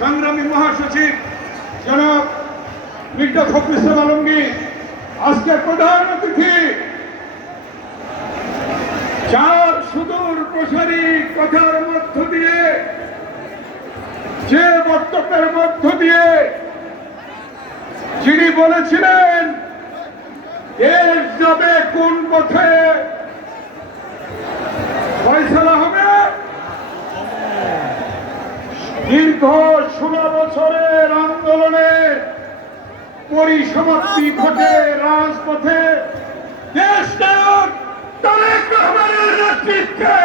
সংগ্রামী মহাসচিব জনাব মির্জা ফখরুল ইসলাম আলমগীর আজকের প্রধান অতিথি। যার সুদূর প্রসারী কথার মধ্য দিয়ে, যে বক্তব্যের মধ্য দিয়ে যিনি বলেছিলেন দেশ যাবে কোন পথে, ফয়সালা হবে দীর্ঘ 16 বছরের আন্দোলনের পরিসমাপ্তি ঘটে রাজপথে দেশ নায়ক তারেক রহমানের নেতৃত্বে।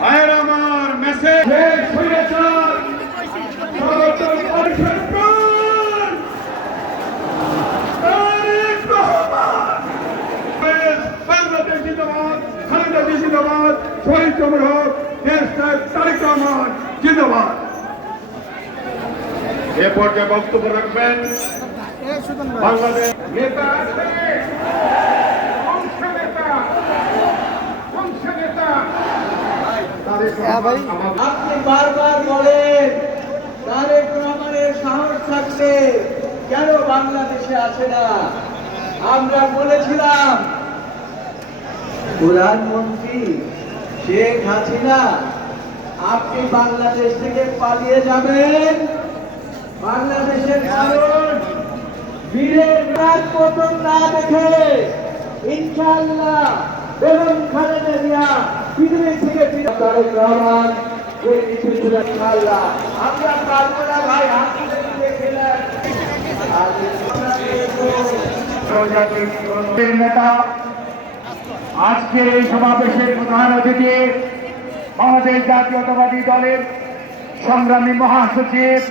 ভাইয়ের আমার মেসেজ বাংলাদেশ জিন্দাবাদ, খালেদা জিন্দাবাদ, শহীদ জমর হক, দেশ নায়ক তারেক রহমান জিন্দাবাদ। এ পর্যায়ে বক্তব্য রাখবেন বাংলাদেশ নেতা আছে, অংশ নেতা আপনি বারবার বলেন তারেক রহমানের সাহস থাকতে কেন বাংলাদেশে আসে না। আমরা বলেছিলাম প্রধানমন্ত্রী শেখ হাসিনা আপনি বাংলাদেশ থেকে পালিয়ে যাবেন, বাংলাদেশের কারণ বীরের রাত পতন না দেখে ইনশাআল্লাহ বেগম খালেদা জিয়া পৃথিবী থেকে তারেক রহমান ইনশাআল্লাহ আমরা পারবো না ভাই, হাত তুলে খেলেন। নেতা আজকের এই সমাবেশের প্রধান অতিথি বাংলাদেশ জাতীয়তাবাদী দলের সংগ্রামী মহাসচিব,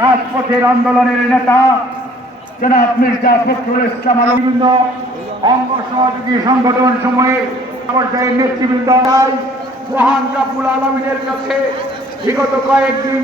রাজপথের আন্দোলনের নেতা জনাব মির্জা ফখরুল ইসলাম আলম, বিভিন্ন অঙ্গ সহযোগী সংগঠন সমূহের পর্যায়ের নেতৃবৃন্দ মহান রাব্বুল আলামিনের কাছে বিগত কয়েকদিন